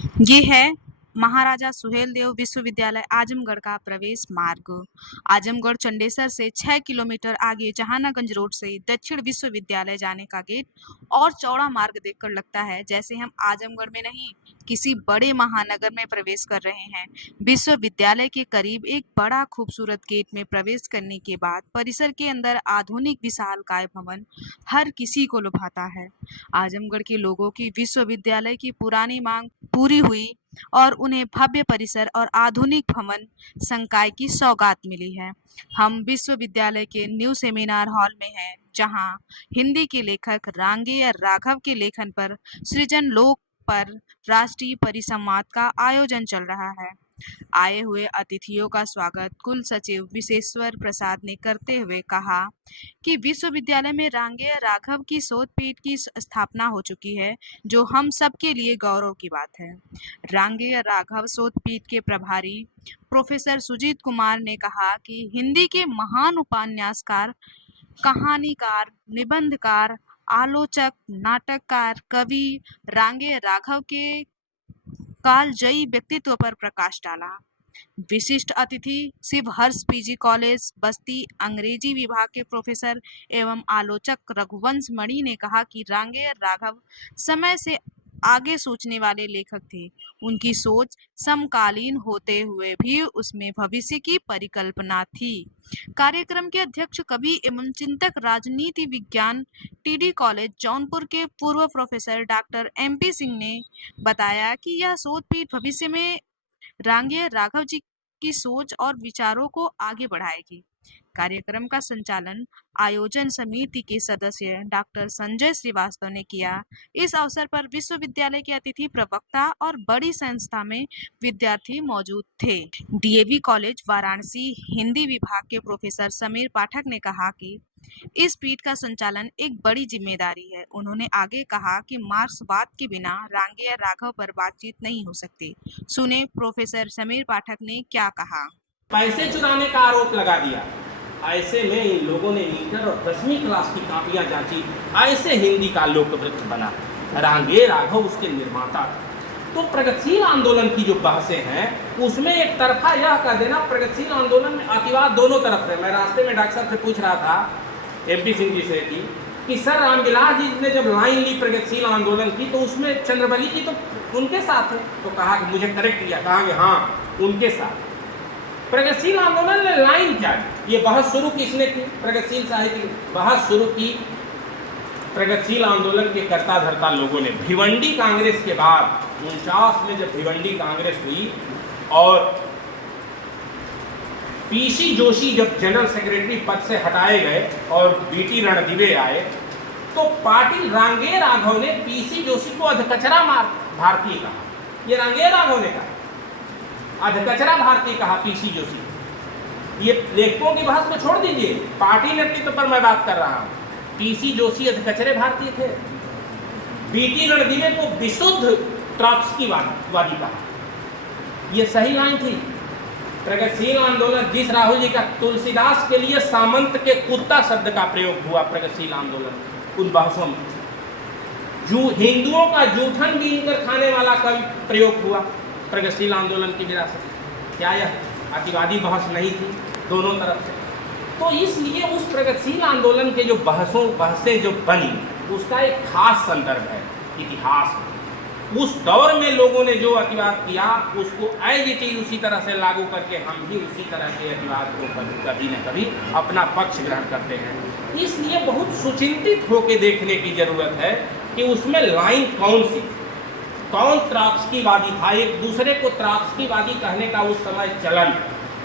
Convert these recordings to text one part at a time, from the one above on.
ये है महाराजा सुहेलदेव विश्वविद्यालय आजमगढ़ का प्रवेश मार्ग। आजमगढ़ चंडेसर से 6 किलोमीटर आगे जहानागंज रोड से दक्षिण विश्वविद्यालय जाने का गेट और चौड़ा मार्ग देखकर लगता है जैसे हम आजमगढ़ में नहीं किसी बड़े महानगर में प्रवेश कर रहे हैं। विश्वविद्यालय के करीब एक बड़ा खूबसूरत गेट में प्रवेश करने के बाद परिसर के अंदर आधुनिक विशालकाय भवन हर किसी को लुभाता है। आजमगढ़ के लोगों की विश्वविद्यालय की पुरानी मांग पूरी हुई और उन्हें भव्य परिसर और आधुनिक भवन संकाय की सौगात मिली है। हम विश्वविद्यालय के न्यू सेमिनार हॉल में हैं, जहां हिंदी के लेखक रांगेय राघव के लेखन पर सृजन लोक पर राष्ट्रीय परिसंवाद का आयोजन चल रहा है। आए हुए अतिथियों का स्वागत कुल सचिव विशेश्वर प्रसाद ने करते हुए कहा कि विश्वविद्यालय में रांगेय राघव की शोध पीठ की स्थापना हो चुकी है, जो हम सबके लिए गौरव की बात है। रांगेय राघव शोध पीठ के प्रभारी प्रोफेसर सुजीत कुमार ने कहा कि हिंदी के महान उपन्यासकार, कहानीकार, निबंधकार, आलोचक, नाटककार, कवि रांगेय राघव के कालजयी व्यक्तित्व पर प्रकाश डाला। विशिष्ट अतिथि शिव हर्ष पीजी कॉलेज बस्ती अंग्रेजी विभाग के प्रोफेसर एवं आलोचक रघुवंश मणि ने कहा कि रांगेय राघव समय से आगे सोचने वाले लेखक थे। उनकी सोच समकालीन होते हुए भी उसमें भविष्य की परिकल्पना थी। कार्यक्रम के अध्यक्ष कवि एवं चिंतक राजनीति विज्ञान टीडी कॉलेज जौनपुर के पूर्व प्रोफेसर डॉक्टर MP सिंह ने बताया कि यह शोध पीठ भविष्य में रांगेय राघव जी की सोच और विचारों को आगे बढ़ाएगी। कार्यक्रम का संचालन आयोजन समिति के सदस्य डॉक्टर संजय श्रीवास्तव ने किया। इस अवसर पर विश्वविद्यालय के अतिथि प्रवक्ता और बड़ी संस्था में विद्यार्थी मौजूद थे। DAV कॉलेज वाराणसी हिंदी विभाग के प्रोफेसर समीर पाठक ने कहा कि इस पीठ का संचालन एक बड़ी जिम्मेदारी है। उन्होंने आगे कहा कि मार्क्सवाद के बिना रांगेय राघव पर बातचीत नहीं हो सकती। सुने प्रोफेसर समीर पाठक ने क्या कहा। पैसे चुराने का आरोप लगा दिया। ऐसे में इन लोगों ने इंटर और 10वीं क्लास की कॉपियां जांची। ऐसे हिंदी का लोकवृत्त बना। रांगेय राघव उसके निर्माता थे। तो प्रगतिशील आंदोलन की जो बहसें हैं उसमें एक तरफा यह कह देना, प्रगतिशील आंदोलन में अतिवाद दोनों तरफ से। मैं रास्ते में डॉक्टर साहब से पूछ रहा था MP सिंह जी से कि सर रामविलास जी ने जब लाइन ली प्रगतिशील आंदोलन की तो उसमें चंद्रवली जी तो उनके साथ है। तो कहा कि मुझे करेक्ट किया, कहा कि हाँ उनके साथ। प्रगतिशील आंदोलन ने लाइन क्या की? ये बहस शुरू किसने की? प्रगतिशील साहित्य बहस शुरू की प्रगतिशील आंदोलन के कर्ता धर्ता लोगों ने। भिवंडी कांग्रेस के बाद 49 में जब भिवंडी कांग्रेस हुई और PC जोशी जब जनरल सेक्रेटरी पद से हटाए गए और BT रणदिवे आए, तो पाटिल रांगेय राघव ने PC जोशी को अधकचरा भारतीय कहा। ये रांगेय राघव ने कहा, अधकचरा भारतीय कहा PC जोशी। ये लेखकों की बहस को छोड़ दीजिए, पार्टी नेतृत्व पर मैं बात कर रहा हूं। PC जोशी अधकचरे भारतीय थे। BT रणदिवे को विशुद्ध ट्रॉट्स्कीवादी कहा। ये सही लाइन थी। प्रगतिशील आंदोलन जिस राहुल जी का तुलसीदास के लिए सामंत के कुत्ता शब्द का प्रयोग हुआ प्रगतिशील आंदोलन उन बहसों में, हिंदुओं का जूठन बीन कर खाने वाला का प्रयोग हुआ प्रगतिशील आंदोलन की विरासत। क्या यह अतिवादी बहस नहीं थी दोनों तरफ से? तो इसलिए उस प्रगतिशील आंदोलन के जो बहसें जो बनी उसका एक खास संदर्भ है इतिहास में। उस दौर में लोगों ने जो अतिवाद किया उसको एज इट इज उसी तरह से लागू करके हम भी उसी तरह के अतिवाद को कभी न कभी अपना पक्ष ग्रहण करते हैं। इसलिए बहुत सुचिंतित होकर देखने की जरूरत है कि उसमें लाइन कौन सी, कौन ट्रॉट्स्कीवादी था। एक दूसरे को ट्रॉट्स्कीवादी कहने का उस समय चलन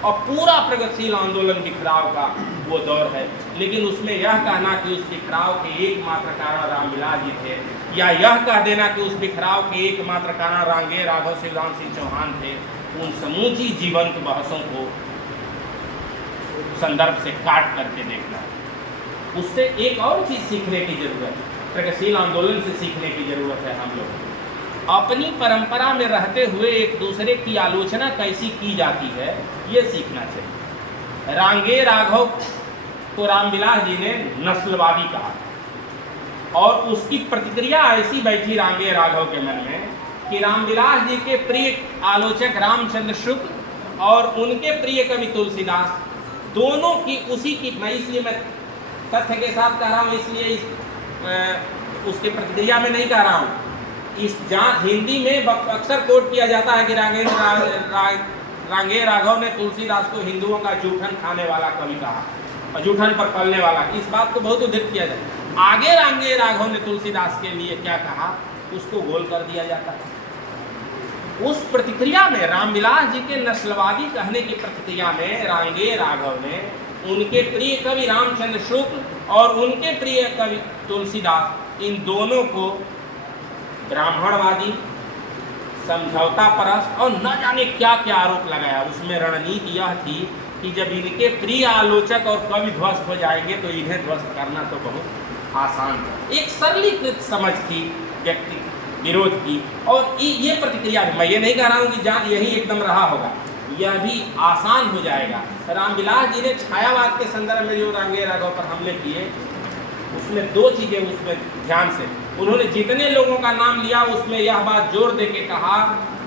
और पूरा प्रगतिशील आंदोलन बिखराव का वो दौर है। लेकिन उसमें यह कहना कि उस बिखराव के एकमात्र कारण रामविलास जी थे, या यह कह देना कि उस बिखराव के एकमात्र कारण रांगेय राघव शिवराम सिंह चौहान थे, उन समूची जीवंत बहसों को संदर्भ से काट करके देखना है। उससे एक और चीज़ सीखने की जरूरत है, प्रगतिशील आंदोलन से सीखने की जरूरत है। हम लोग अपनी परंपरा में रहते हुए एक दूसरे की आलोचना कैसी की जाती है ये सीखना चाहिए। रांगेय राघव तो रामविलास जी ने नस्लवादी कहा और उसकी प्रतिक्रिया ऐसी बैठी रांगेय राघव के मन में कि रामविलास जी के प्रिय आलोचक रामचंद्र शुक्ल और उनके प्रिय कवि तुलसीदास दोनों की उसी की, मैं इसलिए मैं तथ्य के साथ कह रहा हूँ, इसलिए उसके प्रतिक्रिया में नहीं कह रहा हूँ। इस जहाँ हिंदी में अक्सर कोट किया जाता है कि रांगे राघव ने तुलसीदास को हिंदुओं का जूठन खाने वाला कवि कहा और जूठन पर पलने वाला, इस बात को बहुत उद्धृत किया जाता है। आगे रांगे राघव ने तुलसीदास के लिए क्या कहा उसको गोल कर दिया जाता है। उस प्रतिक्रिया में रामविलास जी के नस्लवादी कहने की प्रतिक्रिया में रांगे राघव ने उनके प्रिय कवि रामचंद्र शुक्ल और उनके प्रिय कवि तुलसीदास, इन दोनों को ब्राह्मणवादी, समझौता परस्त और न जाने क्या क्या आरोप लगाया। उसमें रणनीति यह थी कि जब इनके प्रिय आलोचक और कवि ध्वस्त हो जाएंगे तो इन्हें ध्वस्त करना तो बहुत आसान था। एक सरलीकृत समझ थी व्यक्ति विरोध की। और ये प्रतिक्रिया, मैं ये नहीं कह रहा हूँ कि जहाँ यही एकदम रहा होगा, यह भी आसान हो जाएगा। रामविलास जी ने छायावाद के संदर्भ में जो रांगे राघव पर हमले किए, उसमें दो चीज़ें उसमें ध्यान से, उन्होंने जितने लोगों का नाम लिया उसमें यह बात जोर दे के कहा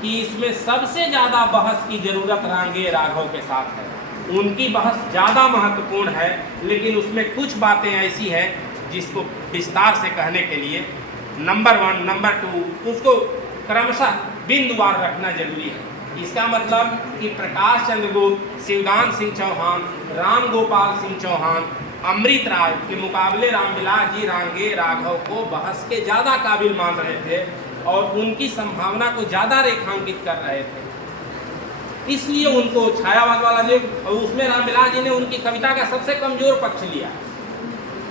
कि इसमें सबसे ज़्यादा बहस की ज़रूरत रांगे राघव के साथ है। उनकी बहस ज़्यादा महत्वपूर्ण है, लेकिन उसमें कुछ बातें ऐसी हैं जिसको विस्तार से कहने के लिए नंबर 1, नंबर 2 उसको क्रमशः बिंदुवार रखना जरूरी है। इसका मतलब कि प्रकाश चंद्र गुप्त, शिवदान सिंह चौहान, राम गोपाल सिंह चौहान, अमृत राय के मुकाबले रामविलास जी रांगे राघव को बहस के ज़्यादा काबिल मान रहे थे और उनकी संभावना को ज़्यादा रेखांकित कर रहे थे। इसलिए उनको छायावाद वाला जो, उसमें रामविलास जी ने उनकी कविता का सबसे कमजोर पक्ष लिया,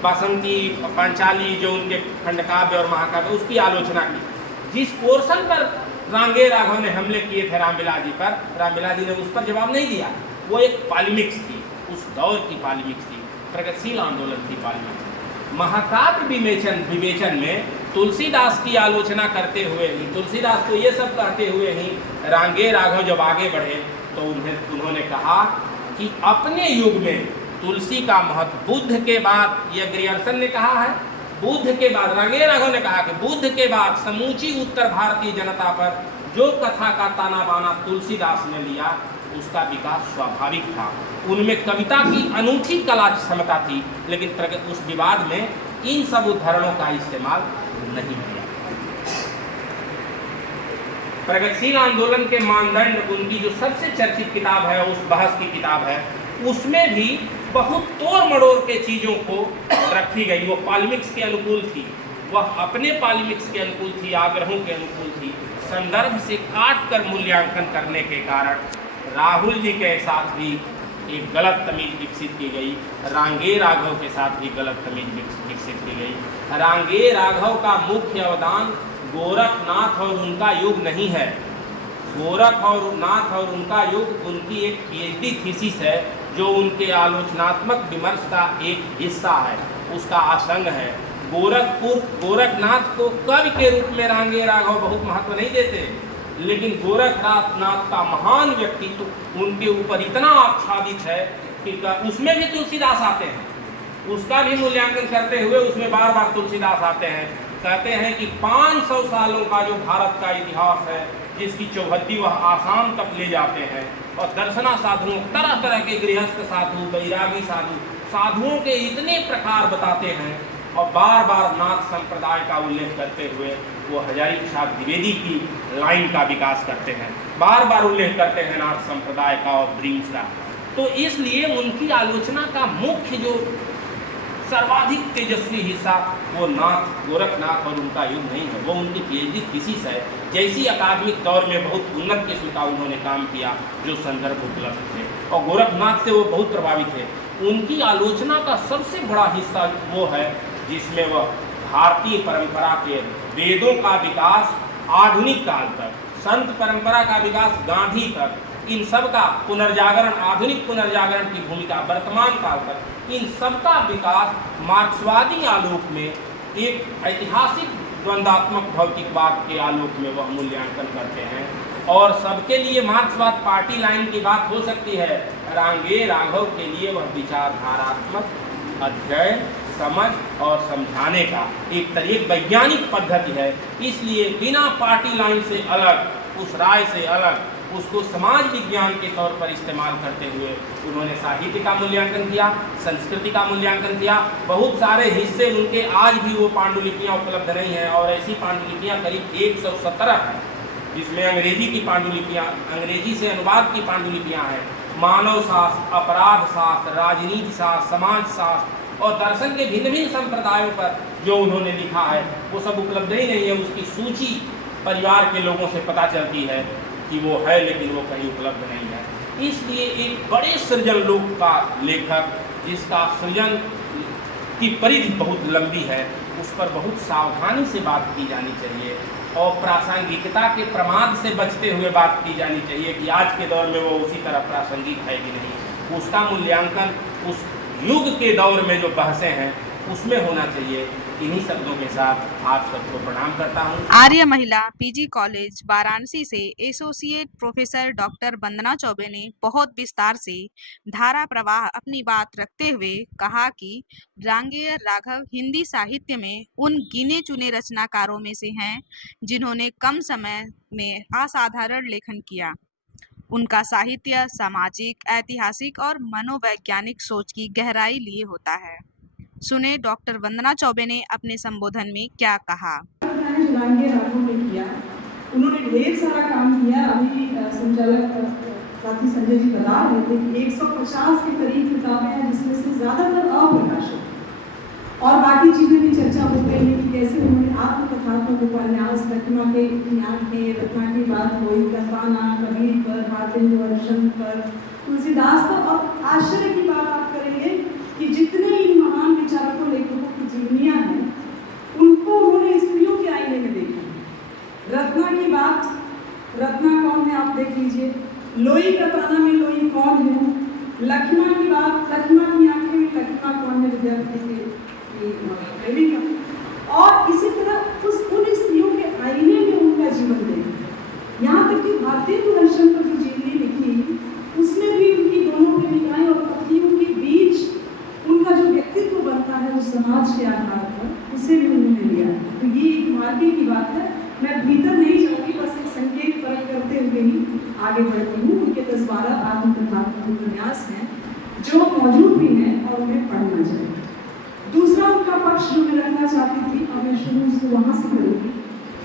बासंती, पांचाली, जो उनके खंडकाव्य और महाकाव्य, उसकी आलोचना की। जिस पोर्शन पर रांगे राघव ने हमले किए थे रामविलास जी पर, रामविलास जी ने उस पर जवाब नहीं दिया। वो एक पॉलिमिक्स थी, उस दौर की पॉलिमिक्स थी, प्रगतिशील आंदोलन की पॉलिमिक्स। महाकाव्य विवेचन में तुलसीदास की आलोचना करते हुए ही, तुलसीदास को ये सब कहते हुए ही रांगे राघव जब आगे बढ़े तो उन्होंने कहा कि अपने युग में तुलसी का महत्व बुद्ध के बाद, यह ग्रियर्सन ने कहा है, बुद्ध के बाद, रांगे राघव ने कहा कि बुद्ध के बाद समूची उत्तर भारतीय जनता पर जो कथा का ताना बाना तुलसीदास ने लिया, उसका विकास स्वाभाविक था। उनमें कविता की अनूठी कला क्षमता थी, लेकिन उस विवाद में इन सब उदाहरणों का इस्तेमाल नहीं किया। प्रगतिशील आंदोलन के मानदंड, उनकी जो सबसे चर्चित किताब है, उस बहस की किताब है, उसमें भी बहुत तोड़ मड़ोड़ के चीज़ों को रखी गई। वो पॉलिमिक्स के अनुकूल थी, वह अपने पॉलिमिक्स के अनुकूल थी, आग्रहों के अनुकूल थी। संदर्भ से काट कर मूल्यांकन करने के कारण राहुल जी के साथ भी एक गलत तमीज विकसित की गई, रांगे राघव के साथ भी गलत तमीज विकसित की गई। रांगे राघव का मुख्य अवदान गोरखनाथ और उनका युग नहीं है। गोरखनाथ और उनका युग उनकी एक पीएचडी थीसिस है, जो उनके आलोचनात्मक विमर्श का एक हिस्सा है, उसका आसंग है। गोरखनाथ को कवि के रूप में रांगे राघव बहुत महत्व नहीं देते, लेकिन गोरखनाथ का महान व्यक्तित्व उनके ऊपर इतना आच्छादित है कि उसमें भी तुलसीदास आते हैं। उसका भी मूल्यांकन करते हुए उसमें बार बार तुलसीदास आते हैं। कहते हैं कि 500 सालों का जो भारत का इतिहास है, जिसकी चौहद्दी वह आसाम तक ले जाते हैं, और दर्शना साधुओं, तरह तरह के गृहस्थ साधु, बैरागी साधुओं के इतने प्रकार बताते हैं, और बार बार नाथ संप्रदाय का उल्लेख करते हुए वो हजारी प्रसाद द्विवेदी की लाइन का विकास करते हैं, बार बार उल्लेख करते हैं नाथ संप्रदाय का और ड्रीम्स का। तो इसलिए उनकी आलोचना का मुख्य जो सर्वाधिक तेजस्वी हिस्सा वो गोरखनाथ और उनका युग नहीं है, वो उनकी पीएचडी थीसिस है। जैसी अकादमिक दौर में बहुत उन्नत किस्म का उन्होंने काम किया, जो संदर्भ उपलब्ध थे, और गोरखनाथ से वो बहुत प्रभावित थे। उनकी आलोचना का सबसे बड़ा हिस्सा वो है जिसमें वह भारतीय परंपरा के वेदों का विकास आधुनिक काल तक, संत परंपरा का विकास गांधी तक, इन सब का पुनर्जागरण, आधुनिक पुनर्जागरण की भूमिका वर्तमान काल तक, इन सब का विकास मार्क्सवादी आलोक में, एक ऐतिहासिक द्वंद्वात्मक भौतिकवाद के आलोक में वह मूल्यांकन करते हैं। और सबके लिए मार्क्सवाद पार्टी लाइन की बात हो सकती है, रांगे राघव के लिए वह विचारधारात्मक अध्ययन समझ और समझाने का एक वैज्ञानिक पद्धति है। इसलिए बिना पार्टी लाइन से अलग, उस राय से अलग, उसको समाज विज्ञान के तौर पर इस्तेमाल करते हुए उन्होंने साहित्य का मूल्यांकन किया, संस्कृति का मूल्यांकन किया। बहुत सारे हिस्से उनके आज भी वो पांडुलिपियाँ उपलब्ध नहीं हैं, और ऐसी पांडुलिपियाँ करीब 117 हैं, जिसमें अंग्रेजी की पांडुलिपियाँ, अंग्रेजी से अनुवाद की पांडुलिपियाँ हैं। मानव शास्त्र, अपराध शास्त्र, राजनीति शास्त्र, समाज शास्त्र और दर्शन के भिन्न भिन्न संप्रदायों पर जो उन्होंने लिखा है वो सब उपलब्ध ही नहीं है। उसकी सूची परिवार के लोगों से पता चलती है कि वो है, लेकिन वो कहीं उपलब्ध नहीं है। इसलिए एक बड़े सृजन लोक का लेखक, जिसका सृजन की परिधि बहुत लंबी है, उस पर बहुत सावधानी से बात की जानी चाहिए और प्रासंगिकता के प्रमाद से बचते हुए बात की जानी चाहिए कि आज के दौर में वो उसी तरह प्रासंगिक है कि नहीं। उसका मूल्यांकन उस युग के दौर में जो बहसें हैं उसमें होना चाहिए। इन्हीं शब्दों के साथ आप सबको प्रणाम करता हूँ। आर्य महिला पीजी कॉलेज वाराणसी से एसोसिएट प्रोफेसर डॉक्टर वंदना चौबे ने बहुत विस्तार से धारा प्रवाह अपनी बात रखते हुए कहा कि रांगेय राघव हिंदी साहित्य में उन गिने चुने रचनाकारों में से हैं जिन्होंने कम समय में असाधारण लेखन किया। उनका साहित्य सामाजिक, ऐतिहासिक और मनोवैज्ञानिक सोच की गहराई लिए होता है। सुने डॉक्टर वंदना चौबे ने अपने संबोधन में क्या कहा। रांगेय राघव ने किया, उन्होंने ढेर सारा काम किया। अभी संचालक साथी संजय जी बता रहे थे कि 150 के करीब किताबें हैं, जिसमें से ज़्यादातर अप्रकाशित, और बाकी चीज़ें भी चर्चा हो गई है कि कैसे उन्होंने आत्मकथात्मक उपन्यास, रत्ना के आंखें, रत्ना की बात कोई, कफाना, कबीर पर, हातिम वर्षन पर, तुलसीदास पर। और आश्चर्य की बात आप करेंगे कि जितने इन महान विचारकों लेखकों की जीवनियाँ हैं उनको उन्होंने स्त्रियों के आईने में देखा। रत्ना की बात, रत्ना कौन है आप देख लीजिए, लोई का ताना में लोई कौन है, लक्ष्मा की बात, लक्ष्मा की आंखें में लक्ष्मा कौन है, विद्यार्थी के प्रेमिका। और इसी तरह उन स्त्रियों के आईने में उनका जीवन देखा। यहाँ तक कि भारतीय दर्शन पर जो जीवनी लिखी उसमें भी उनकी दोनों प्रेमिकाएं और पत्नियों के बीच उनका जो व्यक्तित्व बनता है वो समाज के आधार पर, उसे भी उन्होंने लिया। तो ये एक मार्के की बात है। मैं भीतर नहीं जाऊँगी, बस एक संकेत परख करते हुए ही आगे बढ़ती हूँ। उनके 10-12 आत्मकथात्मक उपन्यास हैं जो मौजूद भी हैं और उन्हें पढ़ना चाहिए। दूसरा उनका पक्ष जो मैं रखना चाहती थी, अब मैं शुरू उसको वहाँ से करूँगी।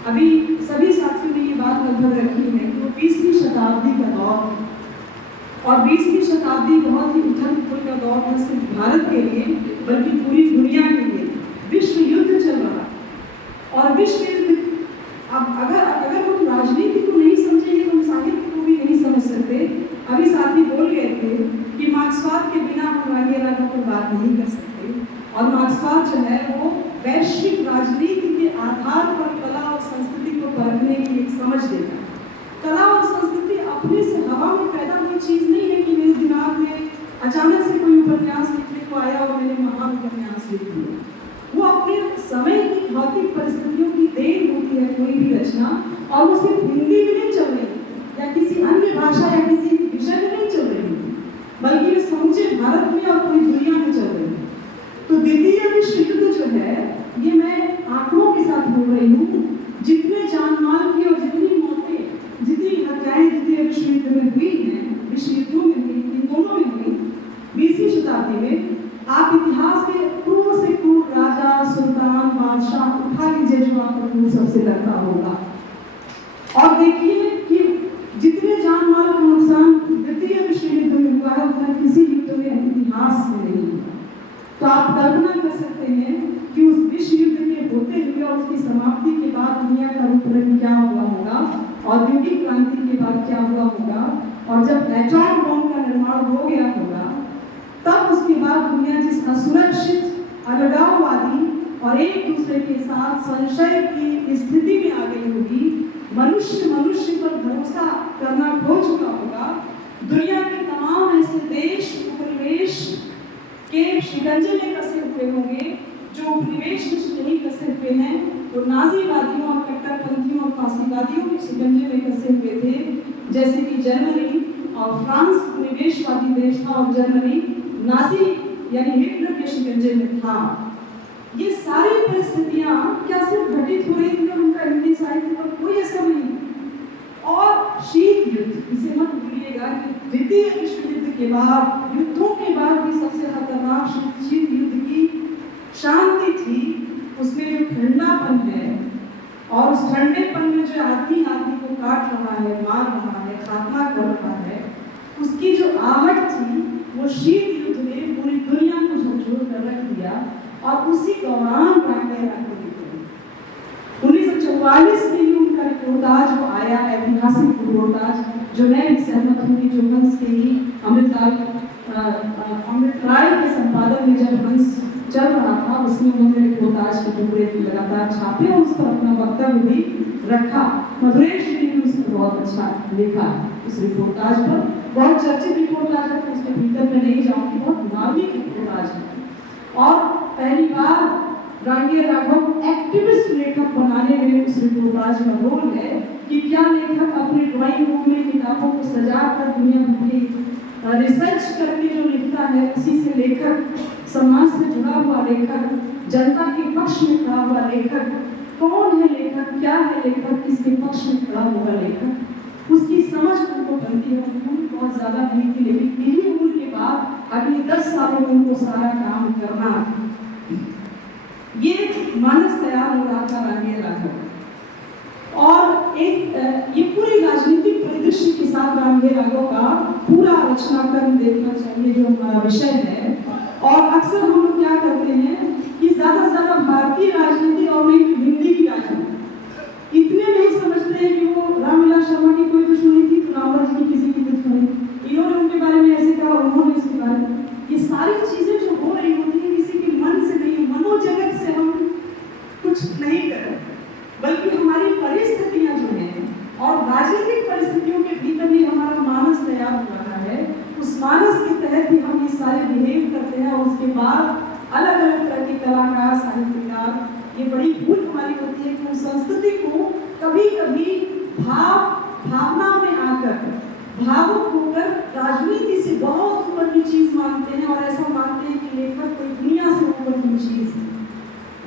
अभी सभी साथियों ने ये बात लगभग रखी है कि वो 20वीं शताब्दी का दौर है, और 20वीं शताब्दी बहुत ही उथल-पुथल का दौर न सिर्फ भारत के लिए बल्कि पूरी दुनिया के लिए। विश्व युद्ध चल रहा, और विश्व युद्ध अब अगर हम राजनीति को नहीं समझेंगे तो हम साहित्य को भी नहीं समझ सकते। अभी साथी बोल गए थे कि मार्क्सवाद के बिना हम रांगेय राघव पर बात नहीं कर सकते, और मार्क्सवाद जो है वो वैश्विक राजनीति के आधार पर कला और संस्कृति को परखने की एक समझ देता है। कला और संस्कृति अपने से हवा में पैदा हुई चीज़ नहीं है कि मेरे दिमाग में अचानक से कोई उपन्यास लिखने को आया और मैंने महान उपन्यास लिख दिया। वो अपने समय की भौतिक परिस्थितियों की देन होती है कोई भी रचना, और वो सिर्फ हिंदी में नहीं चल रही या किसी अन्य भाषा या किसी विषय में नहीं चल रही, बल्कि वे समूचे भारत में और पूरी दुनिया में चल रही है। तो द्वितीय विश्व युद्ध जो है, ये मैं आंकड़ों के साथ बोल रही हूँ। जितने जानमाल की और जितनी मौतें, जितनी हत्याएं द्वितीय विश्व युद्ध में हुई हैं, विश्व युद्धों में हुई, इन दोनों में हुई 20वीं शताब्दी में, आप इतिहास के क्रूर से क्रूर राजा, सुल्तान, बादशाह उठा लीजिए जो आपको सबसे लगता होगा, और देखिए कि जितने जान माल का नुकसान द्वितीय विश्व युद्ध में हुआ है उतना किसी युद्ध में इतिहास में नहीं हुआ। तो आप कल्पना कर सकते हैं कि उस विश्व युद्ध के होते हुए और उसकी समाप्ति के बाद दुनिया का रूपरेखा क्या हुआ होगा, औद्योगिक क्रांति के बाद क्या हुआ होगा, और जब एटॉम बम का निर्माण हो गया होगा तब उसके बाद दुनिया जिस असुरक्षित, अलगाववादी और एक दूसरे के साथ संशय की स्थिति में आ गई होगी। मनुष्य पर भरोसा करना खो चुका होगा। दुनिया के तमाम ऐसे देश उपनिवेश के शिकंजे में कसे हुए होंगे। जो उपनिवेश नहीं कसे हुए हैं वो नाजीवादियों और कट्टरपंथियों और फांसीवादियों के शिकंजे में कसे हुए थे, जैसे कि जर्मनी और फ्रांस उपनिवेशवादी देश था और जर्मनी नाजी यानी हिटलर के शिकंजे में था। ये सारी परिस्थितियां क्या सिर्फ घटित हो रही थी और उनका हिंदी साहित्य पर कोई असर नहीं। और शीत युद्ध, इसे मत भूलिएगा कि द्वितीय विश्व युद्ध के बाद, युद्धों के बाद भी सबसे खतरनाक शीत युद्ध की शांति थी, उसमें जो ठंडापन है और उस ठंडेपन में जो आदमी आदमी को काट रहा है, मार रहा है, खात्मा कर रहा है, उसकी जो आहट थी वो शीत युद्ध ने पूरी दुनिया को झकझोर कर रख दिया। और उसी दौरान रांगेर राघव लिखे 1944 में ही उनका रिपोर्टाज वो आया, ऐतिहासिक रिपोर्टाज, जो मैं भी सहमत हूँ कि जो हंस के ही अमृत राय के संपादन में जब हंस चल रहा था उसमें उन्होंने रिपोर्टाज के टुकड़े लगातार छापे और उस पर अपना वक्तव्य भी रखा। मधुरेश जी ने भी उस पर बहुत अच्छा लिखा उस रिपोर्टाज पर, बहुत चर्चित रिपोर्टाज है, उसके भीतर में नहीं जाऊंगी, बहुत मार्मिक रिपोर्टाज है। और पहली बार रांगेर राघव एक्टिविस्ट लेखक बनाने में उस रिपोर्टाज का रोल है कि क्या लेखक अपने ड्राइंग रूम में किताबों को सजा कर दुनिया भर की रिसर्च करके जो लिखता है, उसी से लेखक, समाज से जुड़ा हुआ लेखक, जनता के पक्ष में खड़ा हुआ लेखक, कौन है लेखक, क्या है लेखक, किसके पक्ष में खड़ा हुआ लेखक, उसकी समझ उनको बनती है। उनको बहुत ज़्यादा नहीं थी, लेकिन मेरी उम्र के बाद अगले 10 सालों में उनको सारा काम करना, ये मानस तैयार हो रहा था रांगेर राघव। और एक ये पूरी राजनीतिक परिदृश्य के साथ रांगेर राघव का पूरा रचनाक्रम देखना चाहिए जो हमारा विषय है। और अक्सर हम लोग क्या करते हैं कि ज़्यादा से ज़्यादा भारतीय राजनीति और नहीं हिंदी की राजनीति इतने नहीं समझते हैं कि वो रामविलास शर्मा की कोई दुश्मनी थी तो रामलाल जी की किसी की दुश्मनी, इन्होंने उनके बारे में ऐसे कहा और उन्होंने उसके बारे में, ये सारी चीज़ें जो हो रही होती है किसी के मन से नहीं, मनोजगत से हम कुछ नहीं कर रहे, बल्कि हमारी परिस्थितियाँ जो हैं और राजनीतिक परिस्थितियों के भीतर भी हमारा मानस तैयार हो रहा है, उस मानस के तहत ही हम ये सारे बिहेव करते हैं। और उसके बाद अलग अलग तरह के कलाकार, साहित्यकार, ये बड़ी भूल हमारी होती है कि उस संस्कृति को कभी कभी भावना में आकर, भावुक होकर राजनीति से बहुत ऊपर की चीज़ मानते हैं और ऐसा मानते हैं कि लेखक कोई दुनिया से ऊपर की चीज़ है,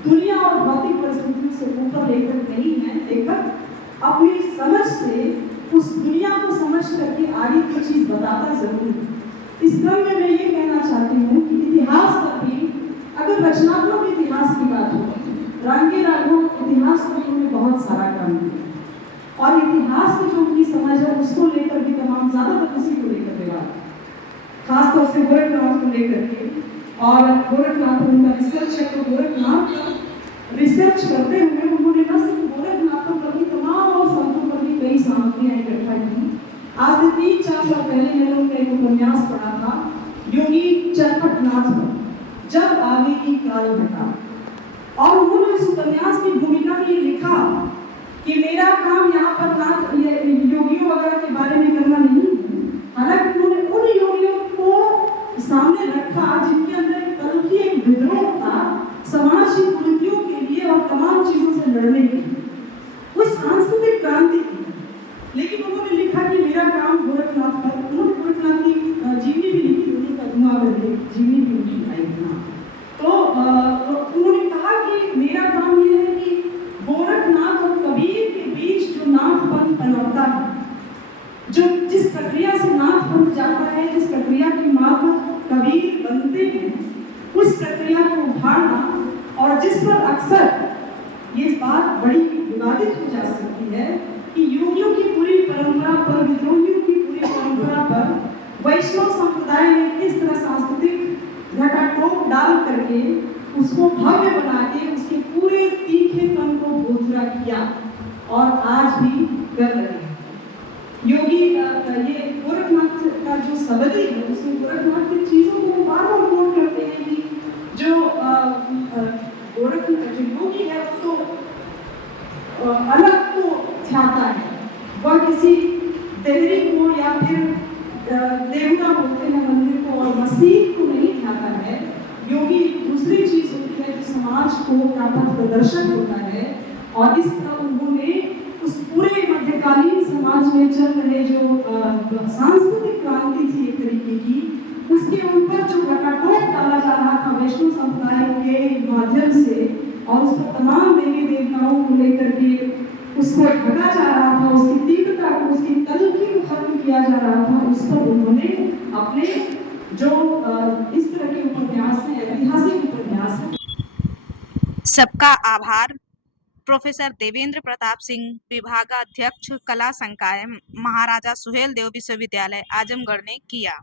दुनिया और भौतिक परिस्थितियों से ऊपर लेखक नहीं है। लेखक अपनी समझ से उस दुनिया को समझ करके आगे की चीज़ बताता जरूर है। इस क्रम में मैं ये कहना चाहती हूँ कि इतिहास पर भी, अगर रचनात्मक इतिहास की बात हो, रांगेर राघव इतिहास पर उन्होंने बहुत सारा काम किया और इतिहास की जो उनकी समझ है उसको लेकर भी तमाम ज़्यादातर उसी को लेकर विवाद, खासतौर से गोरखनाथ को लेकर के। और गोरखनाथ उनका रिसर्च है, तो गोरखनाथ का रिसर्च करते हुए उन्होंने न सिर्फ गोरखनाथ पर भी तमाम और संतों पर भी कई सामग्रियाँ इकट्ठा की। आज से 3-4 साल पहले मैंने उनका एक उपन्यास पढ़ा था, योगी चरपटनाथ पर, जब आवेगी काल घटा, और उन्होंने इस उपन्यास की भूमिका में ये लिखा कि मेरा काम यहाँ पर नाथ योगियों वगैरह के बारे में करना नहीं, हालांकि उन्होंने उन योगियों को सामने रखा जिनके अंदर एक तरह की एक विद्रोह था समाज की कुरीतियों के लिए और तमाम चीज़ों से लड़ने के लिए, वो सांस्कृतिक क्रांति थी। लेकिन उन्होंने लिखा कि मेरा काम गोरखनाथ पर, उन्होंने गोरखनाथ की जीवनी भी लिखी, उन्हीं का धुआं करके जीवनी भी उनकी आई थी। तो उन्होंने कहा कि मेरा काम ये है कि गोरखनाथ और कबीर के बीच जो नाथपंथ पनपता है, जो जिस प्रक्रिया से नाथपंथ जाता है, जिस प्रक्रिया के मार्फत कबीर बनते हैं, उस प्रक्रिया को उभारना, और जिस पर अक्सर ये बात बड़ी विवादित हो जा सकती है कि योगियों की पूरी परंपरा पर, विद्रोहियों की पूरी परंपरा पर वैष्णव संप्रदाय ने किस तरह सांस्कृतिक घटाटोप डाल करके उसको भव्य बना के उसके पूरे तीखेपन को भोजरा किया और आज भी कर रहे हैं। योगी ये गोरखनाथ का जो सबदी है उसमें गोरखनाथ की चीज़ों को बार बार नोट करते हैं कि जो गोरखनाथ जो योगी है वो तो अलग को चाहता है, वह किसी देहरी को या फिर देवता बोलते हैं मंदिर को और मसीह को नहीं चाहता है। योगी दूसरी चीज होती है जो समाज को का पथ प्रदर्शन होता है, और इस तरह उन्होंने उस पूरे मध्यकालीन समाज में चल रहे जो सांस्कृतिक क्रांति थी एक तरीके की, उसके ऊपर जो घटाटोप डाला जा रहा था वैष्णव समुदाय के माध्यम से और उस पर तमाम देवी देवताओं को लेकर के उसको ढका जा रहा था, उसकी तीव्रता को, उसकी तलखी को खत्म किया जा रहा था, उस पर उन्होंने अपने जो इस तरह के उपन्यास हैं, ऐतिहासिक उपन्यास हैं। सबका आभार। प्रोफेसर देवेंद्र प्रताप सिंह, विभागाध्यक्ष कला संकाय, महाराजा सुहेलदेव विश्वविद्यालय आजमगढ़ ने किया।